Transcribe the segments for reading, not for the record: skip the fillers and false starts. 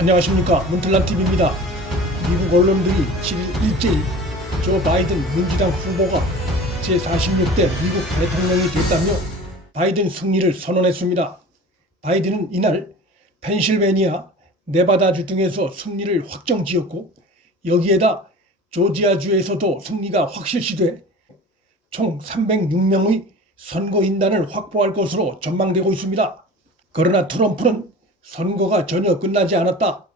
안녕하십니까, 문틀란TV입니다. 미국 언론들이 7일 일제히 조 바이든 민주당 후보가 제46대 미국 대통령이 됐다며 바이든 승리를 선언했습니다. 바이든은 이날 펜실베니아, 네바다주 등에서 승리를 확정지었고, 여기에다 조지아주에서도 승리가 확실시돼 총 306명의 선거인단을 확보할 것으로 전망되고 있습니다. 그러나 트럼프는 선거가 전혀 끝나지 않았다,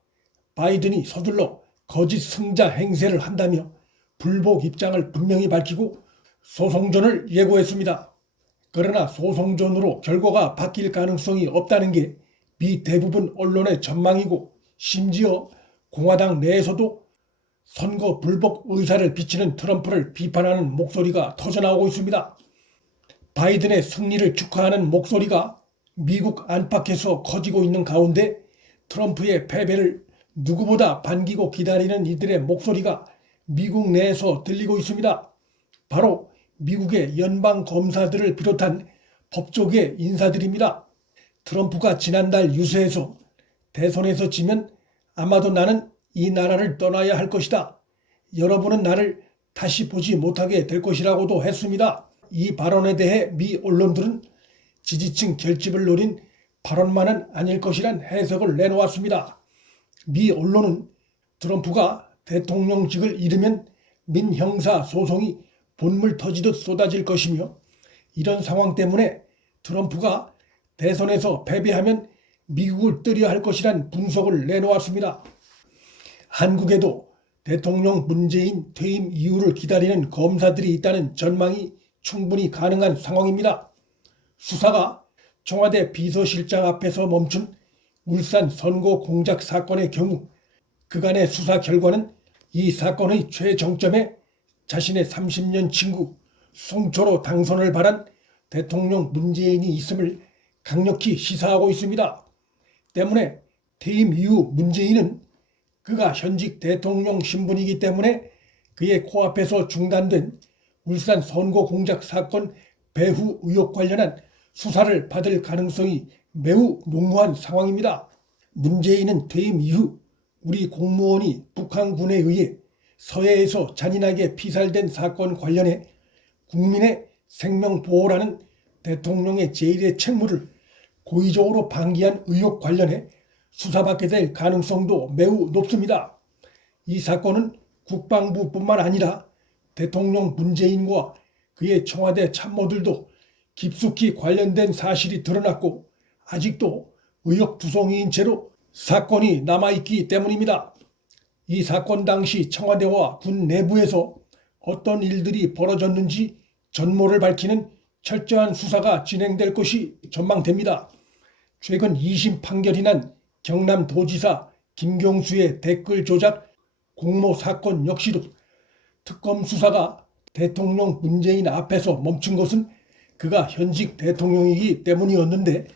바이든이 서둘러 거짓 승자 행세를 한다며 불복 입장을 분명히 밝히고 소송전을 예고했습니다. 그러나 소송전으로 결과가 바뀔 가능성이 없다는 게 미 대부분 언론의 전망이고, 심지어 공화당 내에서도 선거 불복 의사를 비치는 트럼프를 비판하는 목소리가 터져나오고 있습니다. 바이든의 승리를 축하하는 목소리가 미국 안팎에서 커지고 있는 가운데, 트럼프의 패배를 누구보다 반기고 기다리는 이들의 목소리가 미국 내에서 들리고 있습니다. 바로 미국의 연방 검사들을 비롯한 법조계 인사들입니다. 트럼프가 지난달 유세에서 대선에서 지면 아마도 나는 이 나라를 떠나야 할 것이다, 여러분은 나를 다시 보지 못하게 될 것이라고도 했습니다. 이 발언에 대해 미 언론들은 지지층 결집을 노린 발언만은 아닐 것이란 해석을 내놓았습니다. 미 언론은 트럼프가 대통령직을 잃으면 민형사 소송이 본물 터지듯 쏟아질 것이며, 이런 상황 때문에 트럼프가 대선에서 패배하면 미국을 뜨려 할 것이란 분석을 내놓았습니다. 한국에도 대통령 문재인 퇴임 이후를 기다리는 검사들이 있다는 전망이 충분히 가능한 상황입니다. 수사가 청와대 비서실장 앞에서 멈춘 울산 선거 공작 사건의 경우, 그간의 수사 결과는 이 사건의 최정점에 자신의 30년 친구 송초로 당선을 바란 대통령 문재인이 있음을 강력히 시사하고 있습니다. 때문에 퇴임 이후 문재인은 그가 현직 대통령 신분이기 때문에 그의 코앞에서 중단된 울산 선거 공작 사건 배후 의혹 관련한 수사를 받을 가능성이 매우 농후한 상황입니다. 문재인은 퇴임 이후 우리 공무원이 북한군에 의해 서해에서 잔인하게 피살된 사건 관련해 국민의 생명보호라는 대통령의 제1의 책무를 고의적으로 방기한 의혹 관련해 수사받게 될 가능성도 매우 높습니다. 이 사건은 국방부뿐만 아니라 대통령 문재인과 그의 청와대 참모들도 깊숙이 관련된 사실이 드러났고, 아직도 의혹투성이인 채로 사건이 남아있기 때문입니다. 이 사건 당시 청와대와 군 내부에서 어떤 일들이 벌어졌는지 전모를 밝히는 철저한 수사가 진행될 것이 전망됩니다. 최근 2심 판결이 난 경남도지사 김경수의 댓글 조작 공모 사건 역시도 특검 수사가 대통령 문재인 앞에서 멈춘 것은 그가 현직 대통령이기 때문이었는데,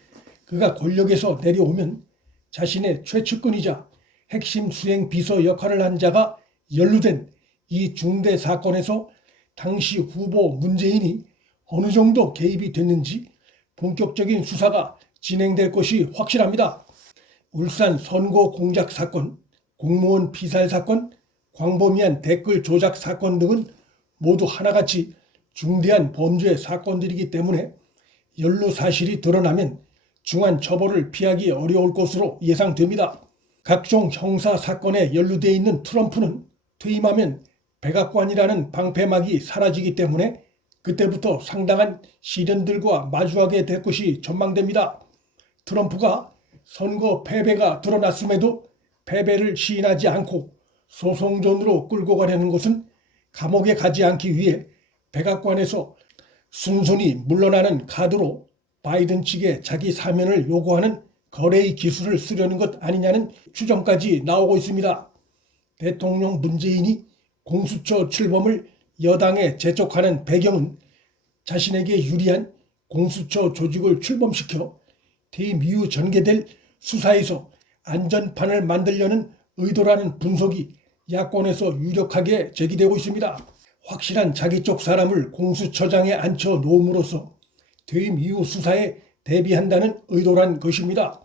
그가 권력에서 내려오면 자신의 최측근이자 핵심 수행 비서 역할을 한 자가 연루된 이 중대 사건에서 당시 후보 문재인이 어느 정도 개입이 됐는지 본격적인 수사가 진행될 것이 확실합니다. 울산 선거 공작 사건, 공무원 피살 사건, 광범위한 댓글 조작 사건 등은 모두 하나같이 중대한 범죄 사건들이기 때문에 연루 사실이 드러나면 중한 처벌을 피하기 어려울 것으로 예상됩니다. 각종 형사 사건에 연루되어 있는 트럼프는 퇴임하면 백악관이라는 방패막이 사라지기 때문에 그때부터 상당한 시련들과 마주하게 될 것이 전망됩니다. 트럼프가 선거 패배가 드러났음에도 패배를 시인하지 않고 소송전으로 끌고 가려는 것은 감옥에 가지 않기 위해 백악관에서 순순히 물러나는 카드로 바이든 측에 자기 사면을 요구하는 거래의 기술을 쓰려는 것 아니냐는 추정까지 나오고 있습니다. 대통령 문재인이 공수처 출범을 여당에 재촉하는 배경은 자신에게 유리한 공수처 조직을 출범시켜 퇴임 이후 전개될 수사에서 안전판을 만들려는 의도라는 분석이 야권에서 유력하게 제기되고 있습니다. 확실한 자기 쪽 사람을 공수처장에 앉혀 놓음으로써 퇴임 이후 수사에 대비한다는 의도란 것입니다.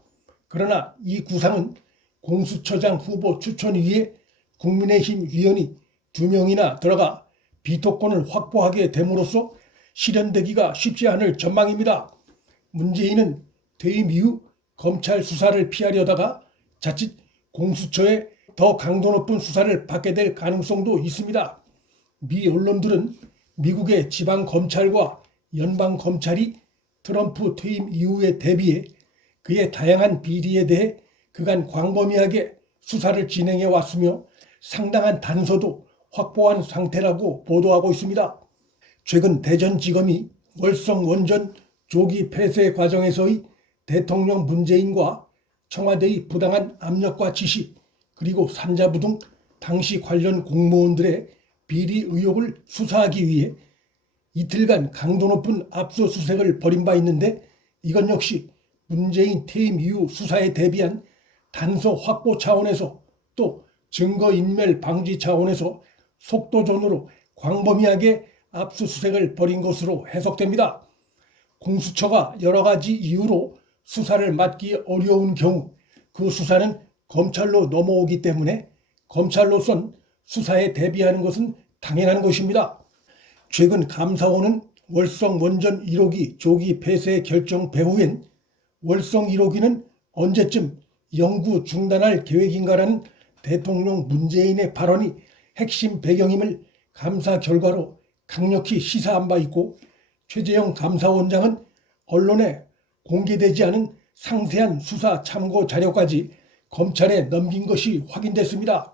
그러나 이 구상은 공수처장 후보 추천위에 국민의힘 위원이 2명이나 들어가 비토권을 확보하게 됨으로써 실현되기가 쉽지 않을 전망입니다. 문재인은 퇴임 이후 검찰 수사를 피하려다가 자칫 공수처에 더 강도 높은 수사를 받게 될 가능성도 있습니다. 미 언론들은 미국의 지방검찰과 연방검찰이 트럼프 퇴임 이후에 대비해 그의 다양한 비리에 대해 그간 광범위하게 수사를 진행해 왔으며 상당한 단서도 확보한 상태라고 보도하고 있습니다. 최근 대전지검이 월성 원전 조기 폐쇄 과정에서의 대통령 문재인과 청와대의 부당한 압력과 지시 그리고 산자부 등 당시 관련 공무원들의 비리 의혹을 수사하기 위해 이틀간 강도 높은 압수수색을 벌인 바 있는데 이건 역시 문재인 퇴임 이후 수사에 대비한 단서 확보 차원에서 또 증거인멸 방지 차원에서 속도전으로 광범위하게 압수수색을 벌인 것으로 해석됩니다. 공수처가 여러 가지 이유로 수사를 맡기 어려운 경우 그 수사는 검찰로 넘어오기 때문에 검찰로선 수사에 대비하는 것은 당연한 것입니다. 최근 감사원은 월성 원전 1호기 조기 폐쇄 결정 배후엔 월성 1호기는 언제쯤 영구 중단할 계획인가라는 대통령 문재인의 발언이 핵심 배경임을 감사 결과로 강력히 시사한 바 있고 최재형 감사원장은 언론에 공개되지 않은 상세한 수사 참고 자료까지 검찰에 넘긴 것이 확인됐습니다.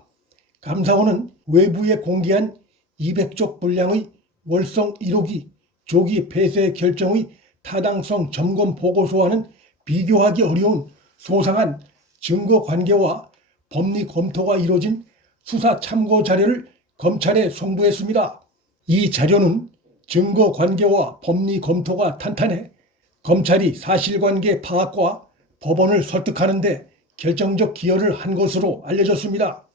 감사원은 외부에 공개한 200쪽 분량의 월성 1호기 조기 폐쇄 결정의 타당성 점검 보고서와는 비교하기 어려운 소상한 증거 관계와 법리 검토가 이루어진 수사 참고 자료를 검찰에 송부했습니다. 이 자료는 증거 관계와 법리 검토가 탄탄해 검찰이 사실관계 파악과 법원을 설득하는 데 결정적 기여를 한 것으로 알려졌습니다.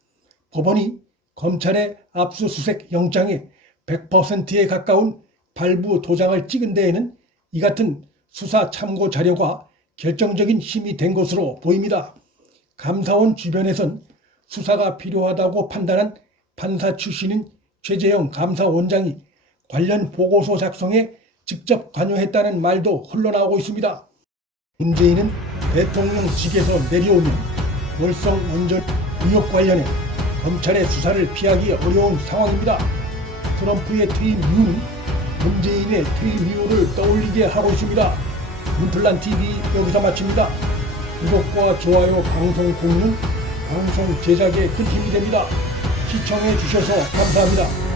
법원이 검찰의 압수수색 영장에 100%에 가까운 발부 도장을 찍은 데에는 이 같은 수사 참고 자료가 결정적인 힘이 된 것으로 보입니다. 감사원 주변에선 수사가 필요하다고 판단한 판사 출신인 최재형 감사원장이 관련 보고서 작성에 직접 관여했다는 말도 흘러나오고 있습니다. 문재인은 대통령직에서 내려오면 월성 원전 의혹 관련해 검찰의 수사를 피하기 어려운 상황입니다. 트럼프의 퇴임 이후는 문재인의 퇴임 이후를 떠올리게 하고 있습니다. 문틀란TV 여기서 마칩니다. 구독과 좋아요, 방송 공유는 방송 제작에 큰 힘이 됩니다. 시청해 주셔서 감사합니다.